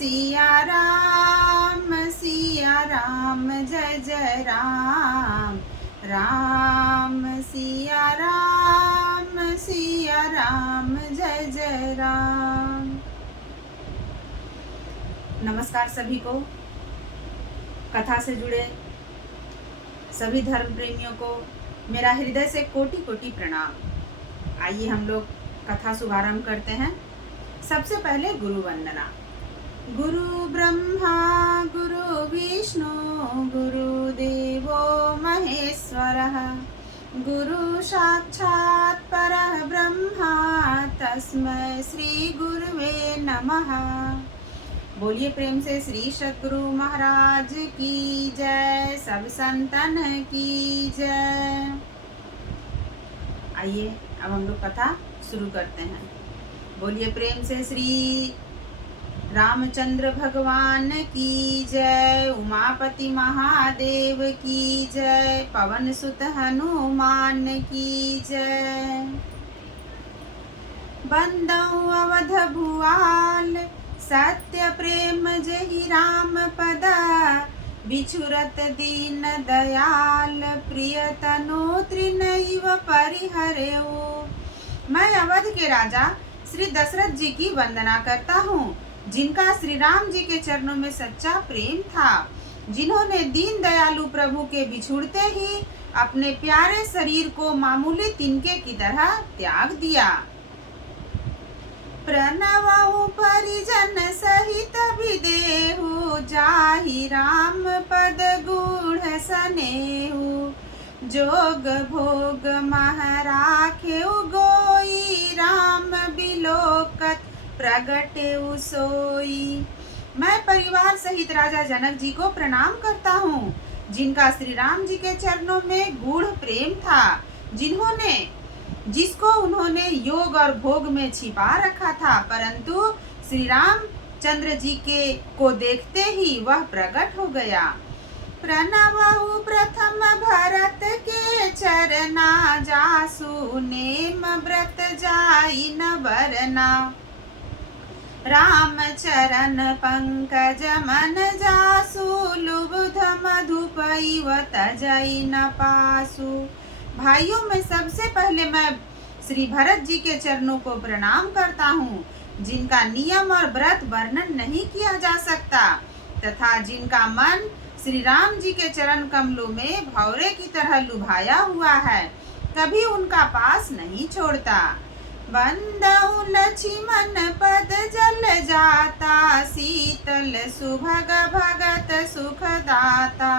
सिया राम जय जय राम। राम सिया राम जय जय राम। नमस्कार सभी को। कथा से जुड़े सभी धर्म प्रेमियों को मेरा हृदय से कोटि कोटि प्रणाम। आइए हम लोग कथा शुभारंभ करते हैं। सबसे पहले गुरु वंदना। गुरु ब्रह्मा गुरु विष्णु गुरुदेवो महेश्वरः गुरु साक्षात् परः ब्रह्मा तस्मै श्री गुरुवे नमः। बोलिए प्रेम से श्री सद्गुरु महाराज की जय, सब संतन की जय। आइए अब हम लोग कथा शुरू करते हैं। बोलिए प्रेम से श्री रामचंद्र भगवान की जय, उमापति महादेव की जय, पवन सुत हनुमान की जय। बंदौ अवध भुआल सत्य प्रेम जहि राम पदा, बिछुरत दीन दयाल प्रियतनो तृणैव परिहरेउ। मैं अवध के राजा श्री दशरथ जी की वंदना करता हूँ, जिनका श्री राम जी के चरणों में सच्चा प्रेम था, जिन्होंने दीन दयालु प्रभु के बिछुड़ते ही अपने प्यारे शरीर को मामूली तिनके की तरह त्याग दिया। प्रणवहु परिजन सहित विदेहु, जाहि राम पद गूढ़ सनेहु, जोग भोग मह राखेउ गोई, राम बिलोकत प्रगटेउ सोई। मैं परिवार सहित राजा जनक जी को प्रणाम करता हूँ, जिनका श्री राम जी के चरणों में गूढ़ प्रेम था, जिसको उन्होंने योग और भोग में छिपा रखा था, परंतु श्री राम चंद्र जी को देखते ही वह प्रकट हो गया। प्रणवहु प्रथम भरत के चरना, जासु नेम व्रत जाई न बरना, राम चरण पंकज मन जासु, लुब्ध मधुपैव तजई न पासु। भाइयों में सबसे पहले मैं श्री भरत जी के चरणों को प्रणाम करता हूँ, जिनका नियम और व्रत वर्णन नहीं किया जा सकता, तथा जिनका मन श्री राम जी के चरण कमलों में भौरे की तरह लुभाया हुआ है, कभी उनका पास नहीं छोड़ता। बंदौ लक्ष्मण पद जल जाता, शीतल सुभग भगत सुखदाता,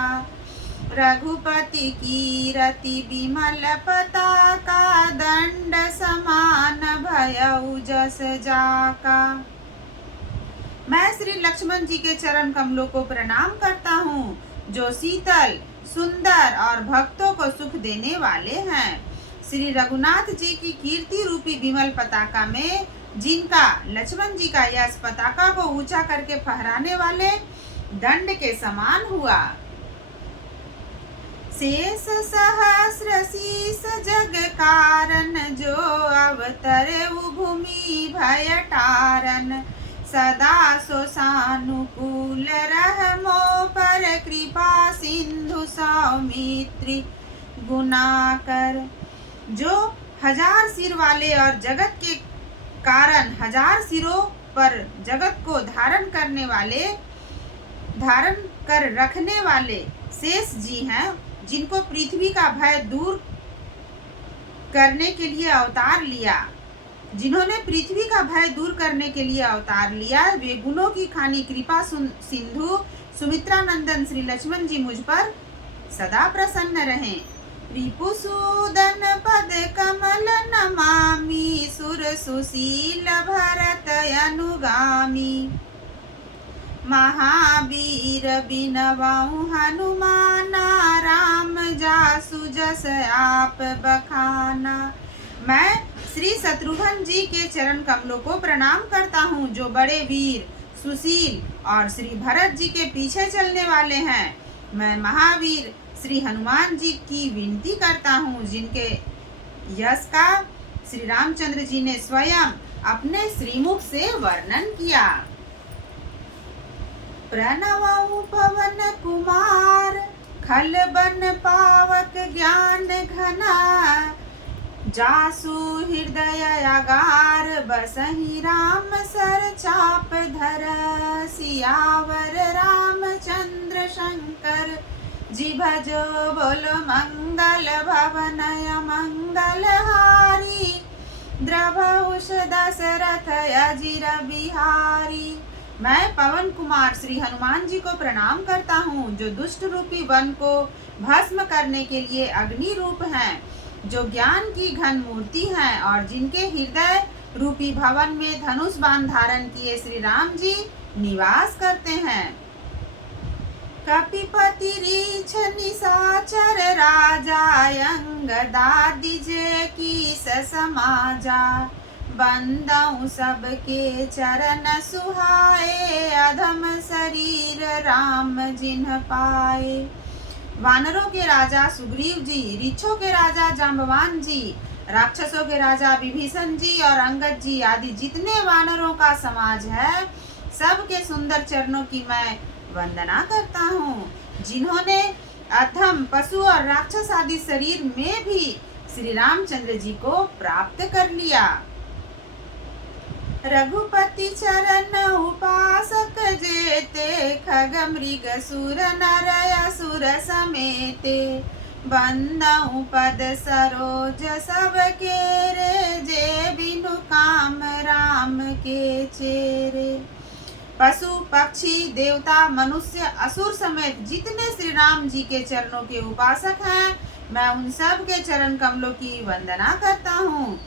रघुपति कीरति विमल पताका, दंड समान भयउ जस जाका। मैं श्री लक्ष्मण जी के चरण कमलों को प्रणाम करता हूँ, जो शीतल सुंदर और भक्तों को सुख देने वाले हैं। श्री रघुनाथ जी की कीर्ति रूपी विमल पताका में, जिनका लक्ष्मण जी का यश पताका को ऊंचा करके फहराने वाले दंड के समान हुआ। शेष सहस्र शीस जग कारण, जो अवतरे भूमि भय टारन, सदा सो सानुकूल रहमो पर, कृपा सिंधु सौमित्री गुणाकर। जो हजार सिर वाले और जगत के कारण हजार सिरों पर जगत को धारण कर रखने वाले शेष जी हैं, जिनको पृथ्वी का भय दूर करने के लिए अवतार लिया, जिन्होंने पृथ्वी का भय दूर करने के लिए अवतार लिया, वे गुणों की खानी कृपा सिंधु सुमित्रा नंदन श्री लक्ष्मण जी मुझ पर सदा प्रसन्न रहें। रिपुसूदन पद कमल नमामि, सुर सुशील भरत अनुगामी, महावीर बिनवउ हनुमाना, राम जासु जस आप बखाना। मैं श्री शत्रुघ्न जी के चरण कमलों को प्रणाम करता हूँ, जो बड़े वीर सुशील और श्री भरत जी के पीछे चलने वाले हैं। मैं महावीर श्री हनुमान जी की विनती करता हूँ, जिनके यश का श्री रामचंद्र जी ने स्वयं अपने श्रीमुख से वर्णन किया। प्रणवउ पवन कुमार खल बन पावक ज्ञान घना जासु हृदय अगार बसहि राम सर चाप धर सियावर रामचंद्र शंकर जी भजो बोलो मंगल भवनय मंगल हारी द्रवहुष दशरथ अजिर बिहारी। मैं पवन कुमार श्री हनुमान जी को प्रणाम करता हूँ, जो दुष्ट रूपी वन को भस्म करने के लिए अग्नि रूप हैं, जो ज्ञान की घन मूर्ति हैं और जिनके हृदय रूपी भवन में धनुष बाण धारण किए श्री राम जी निवास करते हैं। कपिपति रीछ निशाचर राजा अंगदादिजे कीस समाजा बंदऊ सबके चरण सुहाए अधम शरीर राम जिन्ह पाए। वानरों के राजा सुग्रीव जी, रीछों के राजा जाम्बवान जी, राक्षसों के राजा विभीषण जी और अंगद जी आदि जितने वानरों का समाज है, सबके सुंदर चरणों की मैं वंदना करता हूँ, जिन्होंने अधम पशु और राक्षस आदि शरीर में भी श्री रामचंद्र जी को प्राप्त कर लिया। रघुपति चरण उपासक जेते खग मृग सुर नर असुर समेते बंदऊ पद सरोज सब केरे जे बिनु काम राम के चेरे। पशु पक्षी देवता मनुष्य असुर समेत जितने श्री राम जी के चरणों के उपासक हैं, मैं उन सब के चरण कमलों की वंदना करता हूँ,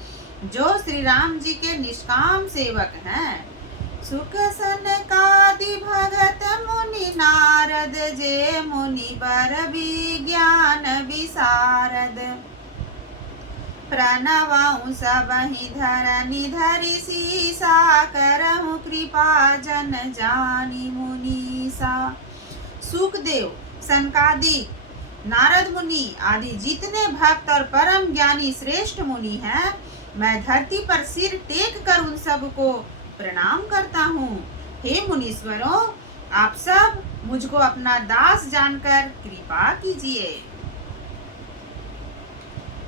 जो श्री राम जी के निष्काम सेवक हैं। सुख सनकादि भगत मुनि नारद जे मुनि बर विज्ञान विशारद प्रणवउ सबहि धरनि धरि सीसा करहु कृपा जन जानि मुनीसा। सुखदेव, सनकादि, नारद मुनि आदि जितने भक्त और परम ज्ञानी श्रेष्ठ मुनि हैं, मैं धरती पर सिर टेक कर उन सब को प्रणाम करता हूँ। हे मुनीश्वरों, आप सब मुझको अपना दास जानकर कृपा कीजिए।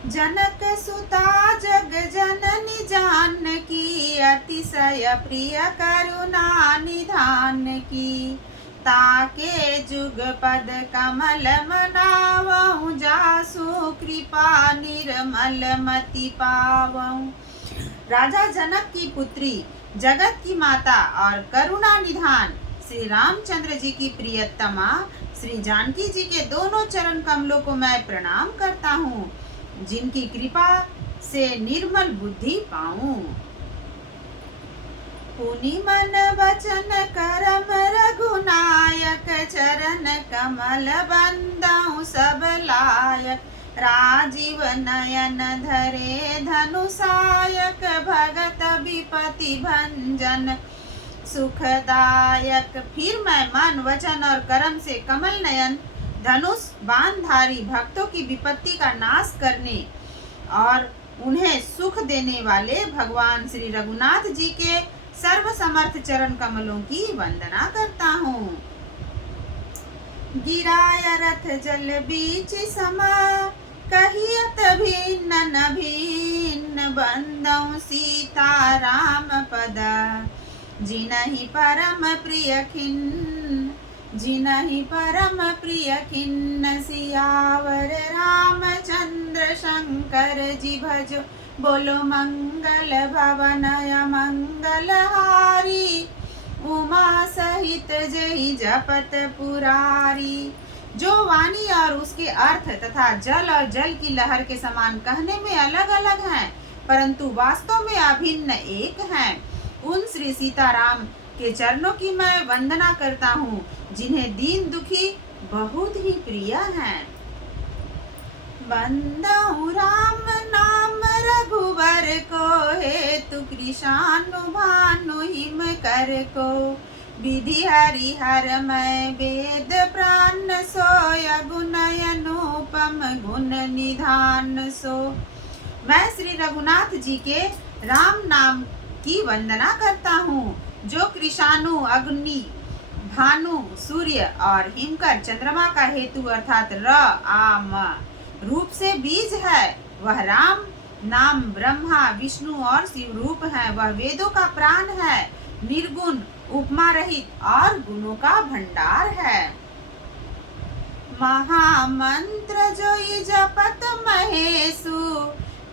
जनक सुता जग जननी जानकी अतिशय प्रिय करुणा निधान की ताके जुग पद कमल मनावहु जासु कृपा निर्मल मति पावहु। राजा जनक की पुत्री, जगत की माता और करुणा निधान श्री रामचंद्र जी की प्रियतमा श्री जानकी जी के दोनों चरण कमलों को मैं प्रणाम करता हूँ, जिनकी कृपा से निर्मल बुद्धि पाऊं। पुनि मन वचन करम रघुनायक चरण कमल बंदउ सब लायक राजीव नयन धरे धनुषायक भगत विपति भंजन सुखदायक। फिर मैं मन वचन और कर्म से कमल नयन धनुष बाणधारी भक्तों की विपत्ति का नाश करने और उन्हें सुख देने वाले भगवान श्री रघुनाथ जी के सर्व समर्थ चरण कमलों की वंदना करता हूँ। गिराय रथ जल बीच समा कहियत भिन्न न भिन्न बंदौ सीता राम पद जिनहि परम प्रिय खिन्न जिनहि परम प्रिय खिन्न सियावर रामचंद्र शंकर जी भजो बोलो मंगल भवनय मंगल हारी उमा सहित जय जपत पुरारी। जो वाणी और उसके अर्थ तथा जल और जल की लहर के समान कहने में अलग अलग हैं, परंतु वास्तव में अभिन्न एक हैं, उन श्री सीताराम के चरणों की मैं वंदना करता हूँ, जिन्हें दीन दुखी बहुत ही प्रिय हैं। बंदउ राम नाम रघुवर को हेतु कृशानु भानु हिम कर को विधि हरिहर मैं वेद प्राण सोय गुण अनुपम गुण निधान सो। मैं श्री रघुनाथ जी के राम नाम की वंदना करता हूँ, जो कृशानु अग्नि भानु सूर्य और हिमकर चंद्रमा का हेतु अर्थात र आ म रूप से बीज है। वह राम नाम ब्रह्मा विष्णु और शिव रूप है। वह वेदों का प्राण है, निर्गुण उपमा रहित और गुणों का भंडार है। महामंत्र जोई जपत महेशु,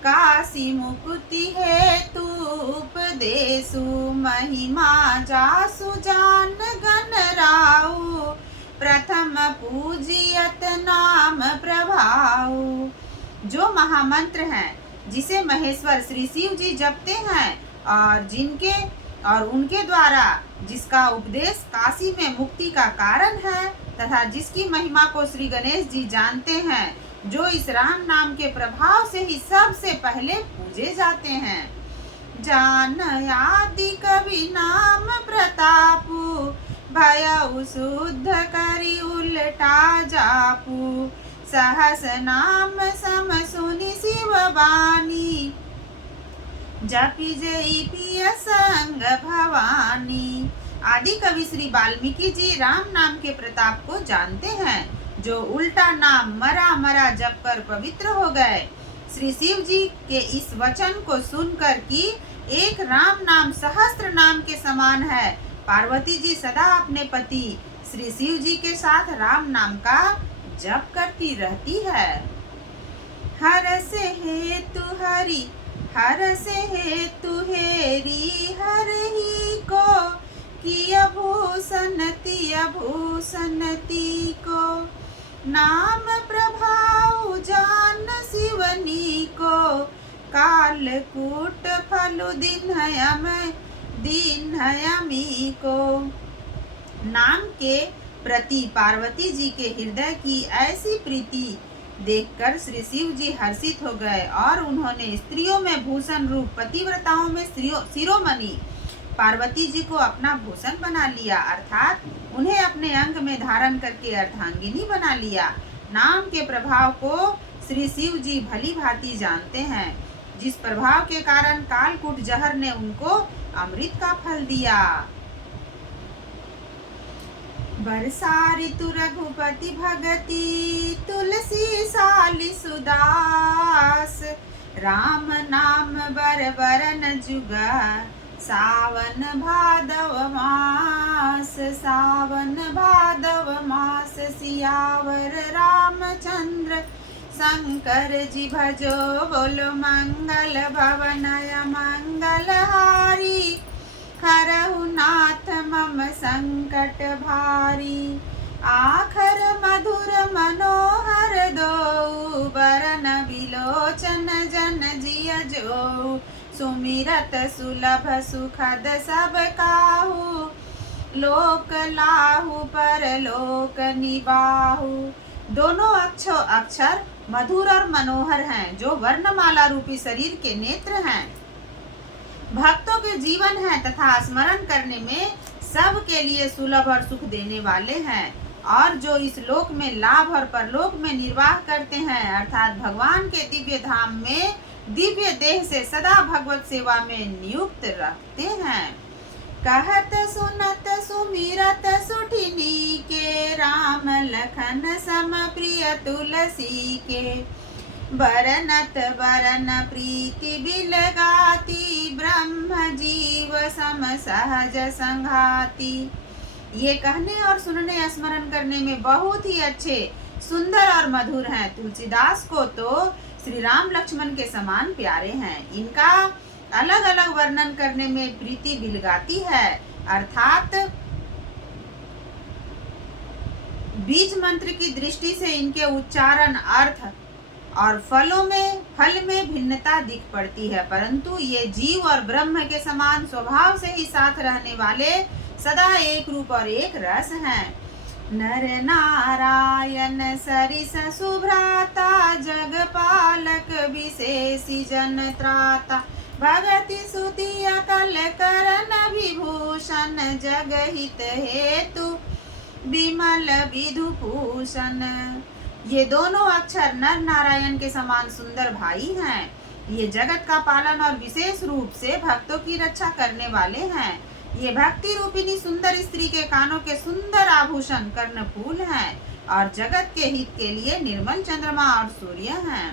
काशी मुक्ति हेतु उपदेशु। महिमा जासु जान गण राउ, प्रथम पूजियत नाम प्रभाऊ। जो महामंत्र है जिसे महेश्वर श्री शिव जी जपते हैं और उनके द्वारा जिसका उपदेश काशी में मुक्ति का कारण है तथा जिसकी महिमा को श्री गणेश जी जानते हैं, जो इस राम नाम के प्रभाव से ही सबसे पहले पूजे जाते हैं। जान आदि कवि नाम प्रतापु, भयउ शुद्ध करी उल्टा जापू। सहस नाम सम सुनि शिव बानी, जपि जई पिय संग भवानी। आदि कवि श्री वाल्मीकि जी राम नाम के प्रताप को जानते हैं, जो उल्टा नाम मरा मरा जप कर पवित्र हो गए। श्री शिव जी के इस वचन को सुनकर कि एक राम नाम सहस्त्र नाम के समान है, पार्वती जी सदा अपने पति श्री शिव जी के साथ राम नाम का जप करती रहती है। हर से हेतु हरि, हर से हेतु हेरी, हर ही को किय भूषणति भूषणति को। नाम प्रभाव जान शिवनी को, कालकूट फलु दीनयमी को। नाम के प्रति पार्वती जी के हृदय की ऐसी प्रीति देखकर श्री शिव जी हर्षित हो गए और उन्होंने स्त्रियों में भूषण रूप पतिव्रताओं में शिरोमणि पार्वती जी को अपना भूषण बना लिया, अर्थात उन्हें अपने अंग में धारण करके अर्धांगिनी बना लिया। नाम के प्रभाव को श्री शिव जी भली भांति जानते हैं, जिस प्रभाव के कारण कालकूट जहर ने उनको अमृत का फल दिया। बरसा ऋतु रघुपति भगति, तुलसी साली सुदास। राम नाम बर बरन जुगा, सावन भादव मास। सावन भादव मास सियावर रामचंद्र, शंकर जी भजो बोलो मंगल भवनय मंगलहारी। हरहु नाथ मम संकट भारी, आखर मधुर मनोहर दो। बरन बिलोचन जन जिय जो, सुमिरत सुलभ सुखद सब काहू। लोक लाहू पर लोक निबाहू। दोनों अक्षर मधुर और मनोहर हैं, जो वर्णमाला रूपी शरीर के नेत्र हैं, भक्तों के जीवन है तथा स्मरण करने में सब के लिए सुलभ और सुख देने वाले हैं, और जो इस लोक में लाभ और परलोक में निर्वाह करते हैं, अर्थात भगवान के दिव्य धाम में दिव्य देह से सदा भगवत सेवा में नियुक्त रखते हैं। कहत सुनत सुमिरत सुठिनी के, राम लखन सम प्रिय तुलसी के। बरनत बरन प्रीति बिलगाती, ब्रह्म जीव सम सहज संघाती। ये कहने और सुनने स्मरण करने में बहुत ही अच्छे, सुंदर और मधुर हैं। तुलसीदास को तो श्री राम लक्ष्मण के समान प्यारे हैं। इनका अलग अलग वर्णन करने में प्रीति बिलगाती है, अर्थात बीज मंत्र की दृष्टि से इनके उच्चारण, अर्थ और फल में भिन्नता दिख पड़ती है, परंतु ये जीव और ब्रह्म के समान स्वभाव से ही साथ रहने वाले सदा एक रूप और एक रस हैं। नर नारायण सरिस सुभ्राता, जगपालक विशेषी जन त्राता। भगति सुति अकल करन विभूषण, जगहित हेतु विमल विधुभूषण। ये दोनों अक्षर नर नारायण के समान सुंदर भाई हैं। ये जगत का पालन और विशेष रूप से भक्तों की रक्षा करने वाले हैं। ये भक्ति रूपिणी सुंदर स्त्री के कानों के सुंदर आभूषण कर्णफूल हैं और जगत के हित के लिए निर्मल चंद्रमा और सूर्य हैं।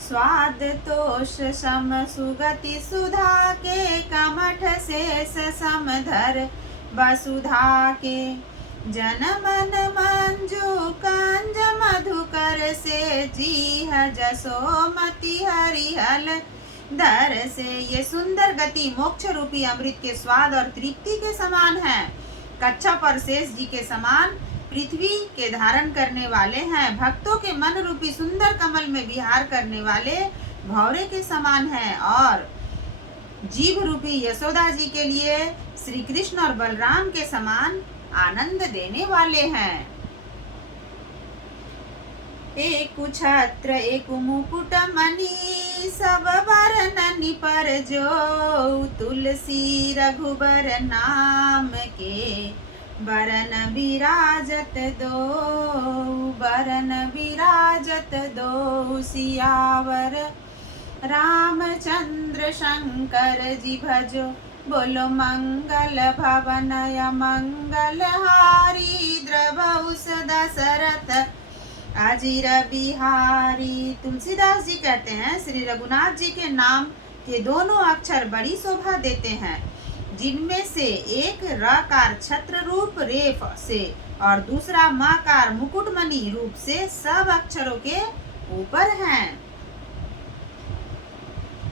स्वाद तोष सम सुगति सुधा के कमठ शेष समधर वसुधा के जन मन मंजू कंज मधुकर से जीह जसोमति हरिहल दर से। ये सुंदर गति मोक्ष रूपी अमृत के स्वाद और तृप्ति के समान है। कच्छप और शेष जी के समान पृथ्वी के धारण करने वाले हैं। भक्तों के मन रूपी सुंदर कमल में विहार करने वाले भौरे के समान हैं और जीव रूपी यशोदा जी के लिए श्री कृष्ण और बलराम के समान आनंद देने वाले हैं। एक छत्र एक मुकुट मणि सब वरननि पर जो तुलसी रघुबर नाम के बरन विराजत दो सियावर रामचंद्र शंकर जी भजो बोलो मंगल भवनय मंगल हारी द्रवहु दशरथ अजीर बिहारी। तुलसीदास जी कहते हैं श्री रघुनाथ जी के नाम के दोनों अक्षर बड़ी शोभा देते हैं, जिनमें से एक रकार छत्र रूप रेफ से और दूसरा माकार मुकुटमणि रूप से सब अक्षरों के ऊपर हैं।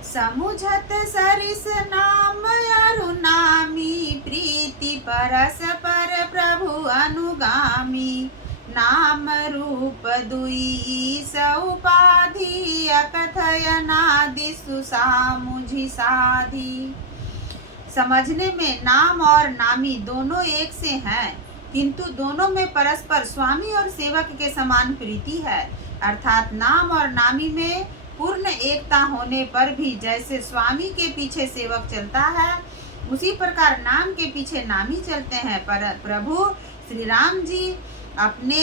समुझत सरिस नाम अरुनामी प्रीति परस पर प्रभु अनुगामी नाम रूप दुई सउपाधि अकथयनादि सुसामुझि साधि। समझने में नाम और नामी दोनों एक से हैं, किंतु दोनों में परस्पर स्वामी और सेवक के समान प्रीति है। अर्थात नाम और नामी में पूर्ण एकता होने पर भी जैसे स्वामी के पीछे सेवक चलता है, उसी प्रकार नाम के पीछे नामी चलते हैं। पर प्रभु श्री राम जी अपने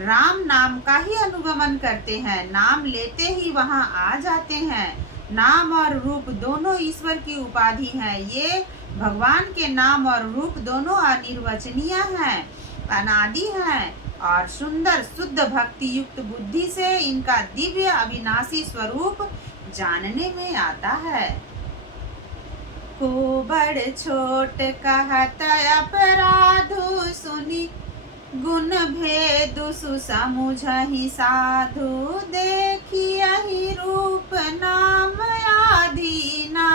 राम नाम का ही अनुगमन करते हैं, नाम लेते ही वहां आ जाते हैं। नाम और रूप दोनों ईश्वर की उपाधि हैं। ये भगवान के नाम और रूप दोनों अनिर्वचनीय हैं, अनादि हैं और सुंदर शुद्ध भक्ति युक्त बुद्धि से इनका दिव्य अविनाशी स्वरूप जानने में आता है। को बड़ छोट कहत अपराधु सुनी गुण भेदु सुसमुझहि साधु देखियहि रूप नाम आधीना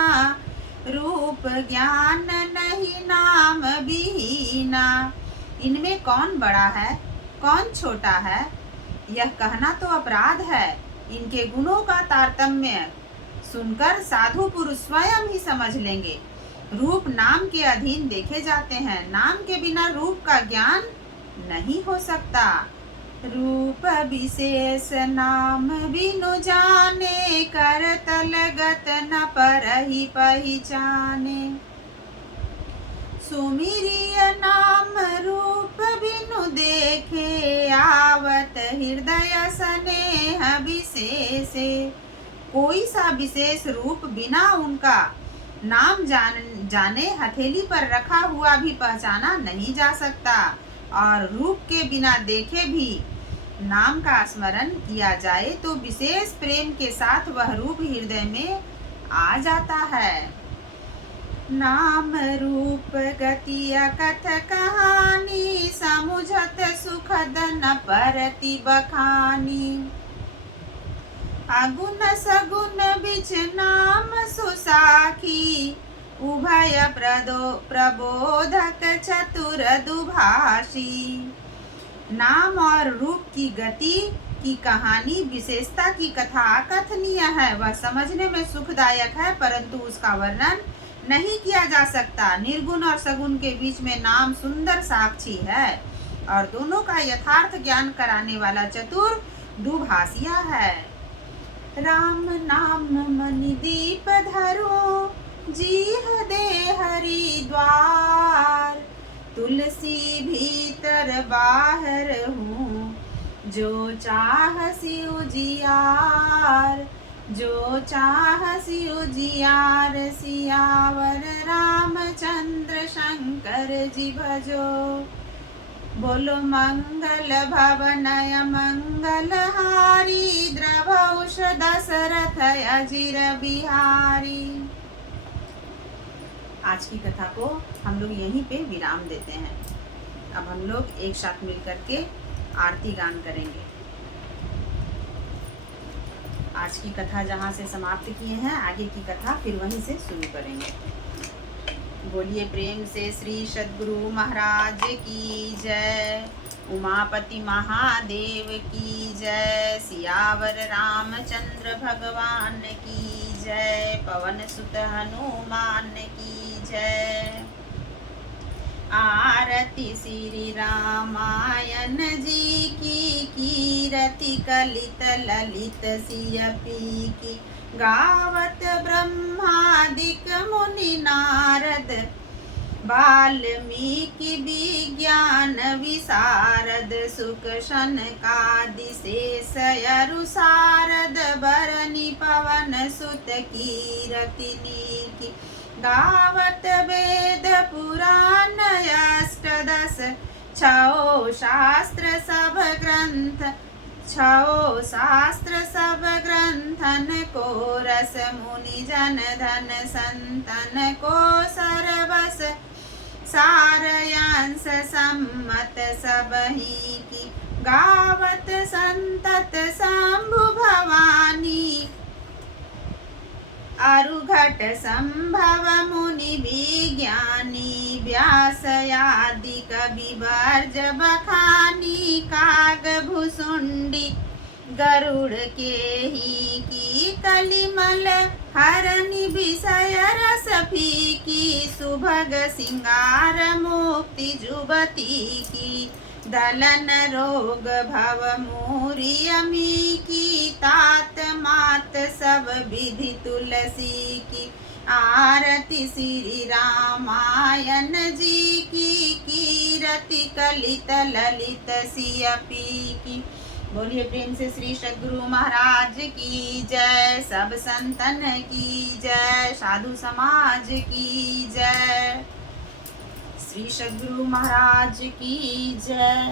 रूप ज्ञान नहीं नाम विहीना। इनमें कौन बड़ा है कौन छोटा है यह कहना तो अपराध है। इनके गुणों का तारतम्य सुनकर साधु पुरुष स्वयं ही समझ लेंगे। रूप नाम के अधीन देखे जाते हैं, नाम के बिना रूप का ज्ञान नहीं हो सकता। रूप विशेष नाम बिनु जाने करतल गत न परहि पहिचाने। सुमिरिय नाम रूप बिनु देखे आवत हृदय स्नेह विशेषे। कोई सा विशेष रूप बिना उनका नाम जाने हथेली पर रखा हुआ भी पहचाना नहीं जा सकता और रूप के बिना देखे भी नाम का स्मरण किया जाए तो विशेष प्रेम के साथ वह रूप हृदय में आ जाता है। नाम रूप गति कथ कहानी समुझत सुखद न परति बखानी। अगुण सगुण बिच नाम सुसाखी उभय प्रबोधक चतुर दुभाषी। नाम और रूप की गति की कहानी विशेषता की कथा अकथनीय है। वह समझने में सुखदायक है परंतु उसका वर्णन नहीं किया जा सकता। निर्गुण और सगुण के बीच में नाम सुंदर साक्षी है और दोनों का यथार्थ ज्ञान कराने वाला चतुर दुभाषिया है। राम नाम मणि दीप धरो जीह दे हरि द्वार। तुलसी भीतर बाहर हूँ जो चाह सिउ जियार। जो चाहसि उजियार सियावर रामचंद्र शंकर जी भजो। बोलो मंगल भवनय मंगलहारी द्रवौष दशरथ अजिर बिहारी। आज की कथा को हम लोग यहीं पे विराम देते हैं। अब हम लोग एक साथ मिल करके आरती गान करेंगे। आज की कथा जहाँ से समाप्त किए हैं, आगे की कथा फिर वहीं से शुरू करेंगे। बोलिए प्रेम से श्री सद्गुरु महाराज की जय, उमापति महादेव की जय, सियावर रामचंद्र भगवान की जय, पवन सुत हनुमान की जय। आरती श्री रामायण जी की, कीरति कलित ललित सियपी की, गावत ब्रह्मादिक मुनि नारद, वाल्मीकि विज्ञान विशारद, सुख सनकादि शेष अरु सारद, बरनि पवन सुत कीरति नीकी, गावत वेद पुराण अष्टदश, छौ शास्त्र सब ग्रंथ, छौ शास्त्र सब ग्रंथन को रस, मुनि जन धन संतन को सरबस, सारयांश सम्मत सबही की, गावत संतत शंभु भवानी, अरुघट संभव मुनि विज्ञानी, व्यास आदि कवि वर्ज बखानी, काग भुसुंडी गरुड़ के ही की, कलिमल हरनि विषय रस फीकी, सुभग सिंगार मुक्ति जुबती की, दलन रोग भव मूरी अमी की, तात मात सब विधि तुलसी की, आरती श्री रामायण जी की, कीरति कलित ललित सियपी की। बोलिए प्रेम से श्री सद्गुरु महाराज की जय, सब संतन की जय, साधु समाज की जय, श्री सद्गुरु महाराज की जय।